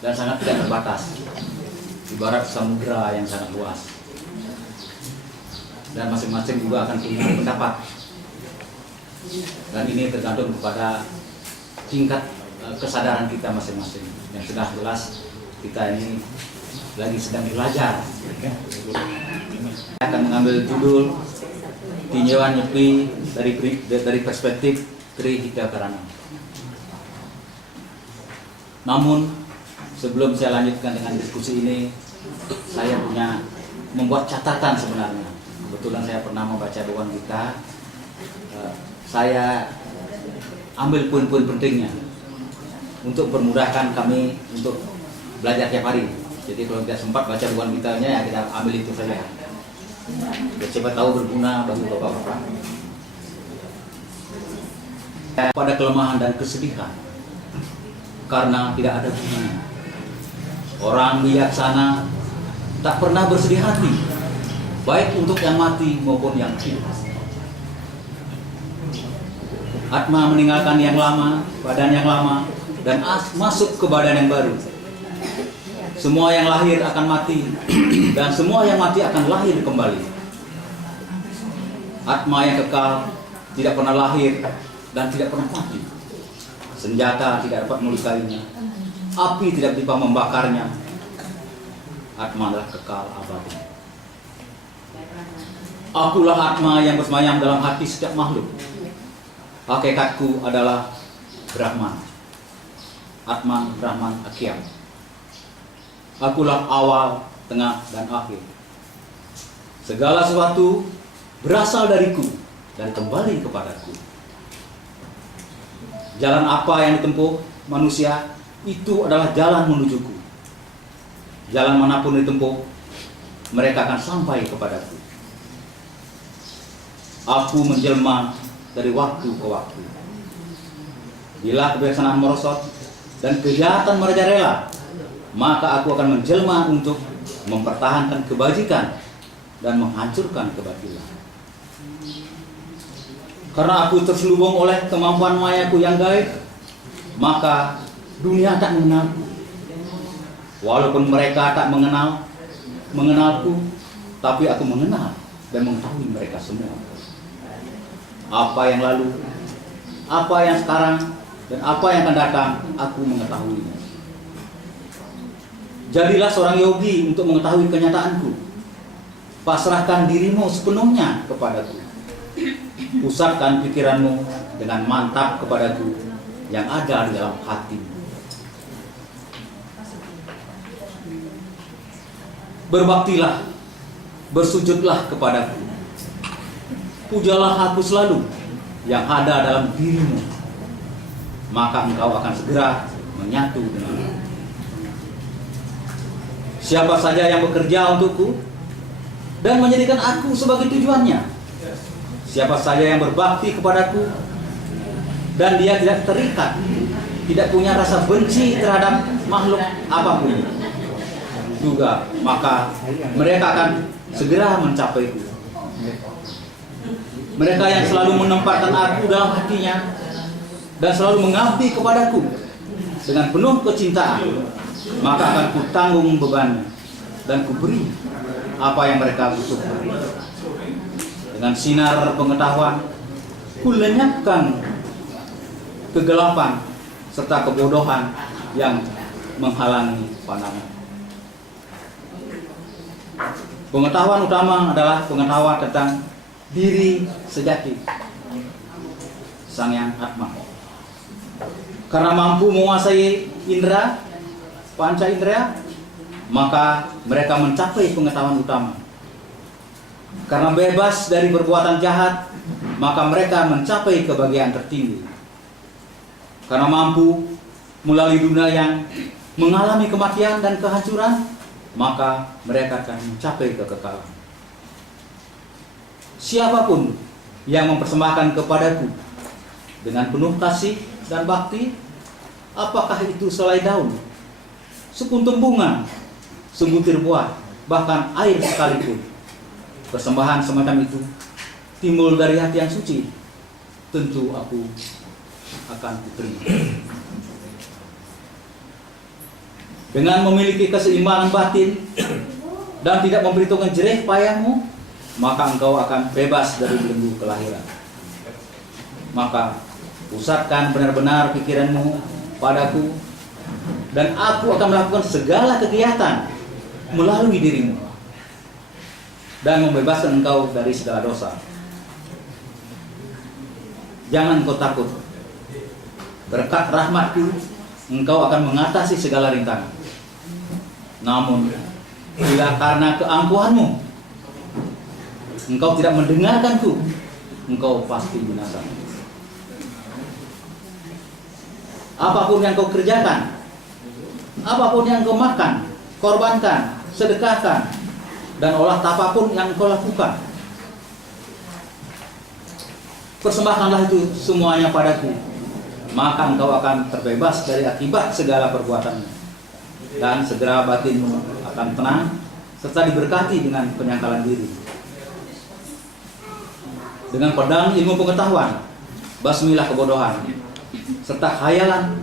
dan sangat tidak terbatas, ibarat samudera yang sangat luas. Dan masing-masing juga akan punya pendapat. Dan ini tergantung kepada tingkat kesadaran kita masing-masing. Yang sudah jelas kita ini lagi sedang belajar. Saya akan mengambil judul tinjauan nyepi dari perspektif Tri Hita Karana. Namun sebelum saya lanjutkan dengan diskusi ini, saya punya membuat catatan sebenarnya. Kebetulan saya pernah membaca Dewan Gita. Saya ambil poin-poin pentingnya untuk memudahkan kami untuk belajar tiap hari. Jadi kalau tidak sempat baca Dewan Gitanya, ya kita ambil itu saja. Ya, siapa tahu berguna bagi bapak-bapak. Pada kelemahan dan kesedihan, karena tidak ada gunanya. Orang bijaksana tak pernah bersedih hati, baik untuk yang mati maupun yang hidup. Atma meninggalkan yang lama, badan yang lama, dan masuk ke badan yang baru. Semua yang lahir akan mati, dan semua yang mati akan lahir kembali. Atma yang kekal tidak pernah lahir dan tidak pernah mati. Senjata tidak dapat melukainya, api tidak dapat membakarnya. Atma adalah kekal abadi. Akulah Atma yang bersemayam dalam hati setiap makhluk. Hakikatku adalah Brahman. Atman, Brahman, Akyam. Akulah awal, tengah, dan akhir. Segala sesuatu berasal dariku dan kembali kepadaku. Jalan apa yang ditempuh manusia, itu adalah jalan menujuku. Jalan manapun ditempuh, mereka akan sampai kepadaku. Aku menjelma dari waktu ke waktu. Bila kebiasaan merosot dan kejahatan merajalela, maka aku akan menjelma untuk mempertahankan kebajikan dan menghancurkan kebatilan. Karena aku terselubung oleh kemampuan mayaku yang gaib, maka dunia tak mengenalku. Walaupun mereka tak mengenalku, tapi aku mengenal dan mengetahui mereka semua. Apa yang lalu, apa yang sekarang, dan apa yang akan datang, aku mengetahuinya. Jadilah seorang yogi untuk mengetahui kenyataanku. Pasrahkan dirimu sepenuhnya kepadaku. Pusatkan pikiranmu dengan mantap kepadaku yang ada di dalam hatimu. Berbaktilah, bersujudlah kepadaku. Pujalah aku selalu yang ada dalam dirimu, maka engkau akan segera menyatu denganku. Siapa saja yang bekerja untukku dan menjadikan aku sebagai tujuannya, siapa saja yang berbakti kepadaku dan dia tidak terikat, tidak punya rasa benci terhadap makhluk apapun juga, maka mereka akan segera mencapaiku. Mereka yang selalu menempatkan aku dalam hatinya dan selalu mengabdi kepadaku dengan penuh kecintaan, maka akan kutanggung beban dan kuberi apa yang mereka butuhkan. Dengan sinar pengetahuan, kulenyapkan kegelapan serta kebodohan yang menghalangi pandangan. Pengetahuan utama adalah pengetahuan tentang diri sejati, Sang Yang Atma. Karena mampu menguasai indera, panca indera, maka mereka mencapai pengetahuan utama. Karena bebas dari perbuatan jahat, maka mereka mencapai kebahagiaan tertinggi. Karena mampu melalui dunia yang mengalami kematian dan kehancuran, maka mereka akan mencapai kekekalan. Siapapun yang mempersembahkan kepadaku dengan penuh kasih dan bakti, apakah itu selai daun, sekuntum bunga, sebutir buah, bahkan air sekalipun, persembahan semacam itu timbul dari hati yang suci, tentu aku akan diterima. dengan memiliki keseimbangan batin dan tidak memperhitungkan jerih payahmu, maka engkau akan bebas dari belenggu kelahiran. Maka pusatkan benar-benar pikiranmu padaku, dan aku akan melakukan segala kegiatan melalui dirimu dan membebaskan engkau dari segala dosa. Jangan kau takut. Berkat rahmatku, engkau akan mengatasi segala rintangan. Namun, bila karena keangkuhanmu engkau tidak mendengarkanku, engkau pasti binasa. Apapun yang kau kerjakan, apapun yang kau makan, korbankan, sedekahkan, dan olah apapun yang kau lakukan, persembahkanlah itu semuanya padaku, maka engkau akan terbebas dari akibat segala perbuatanmu, dan segera batinmu akan tenang serta diberkati dengan penyangkalan diri. Dengan pedang ilmu pengetahuan basmilah kebodohan serta khayalan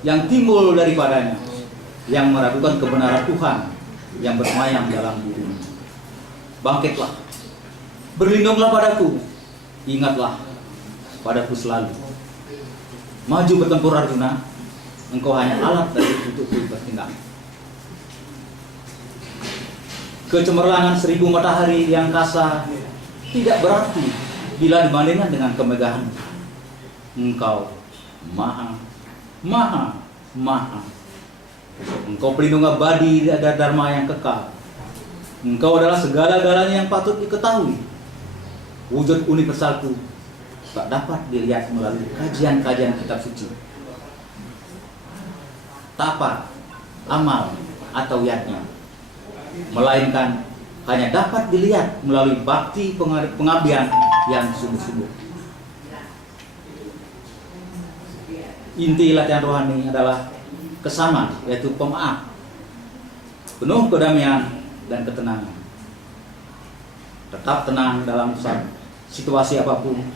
yang timbul daripadanya, yang meragukan kebenaran Tuhan yang bersemayam dalam dirimu. Bangkitlah, berlindunglah padaku, ingatlah padaku selalu. Maju bertempur Arjuna, engkau hanya alat dari untukku bertindak. Kecemerlangan 1000 matahari yang kasa tidak berarti bila dibandingkan dengan kemegahan. Engkau maha, maha, maha. Engkau pelindung abadi dan dharma yang kekal. Engkau adalah segala-galanya yang patut diketahui. Wujud universalku tak dapat dilihat melalui kajian-kajian kitab suci, tapat, amal, atau yatnya, melainkan hanya dapat dilihat melalui bakti pengabdian yang sungguh-sungguh. Inti latihan rohani adalah kesamaan, yaitu pemaaf, penuh kedamaian dan ketenangan. Tetap tenang dalam situasi apapun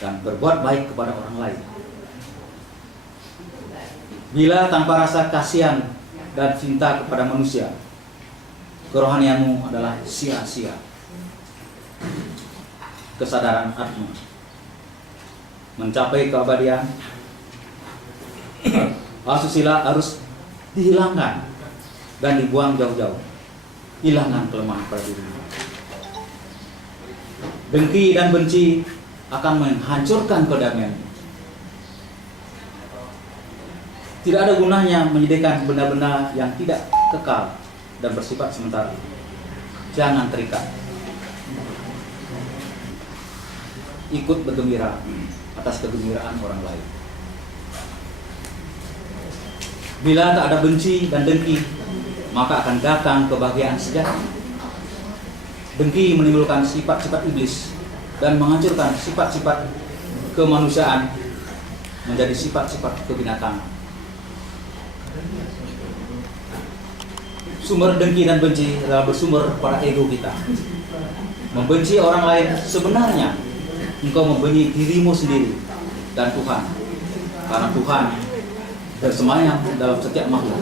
dan berbuat baik kepada orang lain. Bila tanpa rasa kasihan dan cinta kepada manusia, kerohanianmu adalah sia-sia. Kesadaran atma mencapai keabadian, asusila harus dihilangkan dan dibuang jauh-jauh. Hilangkan kelemahan pada diri. Dengki dan benci akan menghancurkan kedamaian. Tidak ada gunanya menyediakan benda-benda yang tidak kekal dan bersifat sementara. Jangan terikat. Ikut bergembira atas kegembiraan orang lain. Bila tak ada benci dan dengki, maka akan datang kebahagiaan sejati. Dengki menimbulkan sifat-sifat iblis dan menghancurkan sifat-sifat kemanusiaan menjadi sifat-sifat kebinatangan. Sumber dengki dan benci adalah bersumber pada ego kita. Membenci orang lain sebenarnya engkau membenci dirimu sendiri dan Tuhan, karena Tuhan bersemayam dalam setiap makhluk.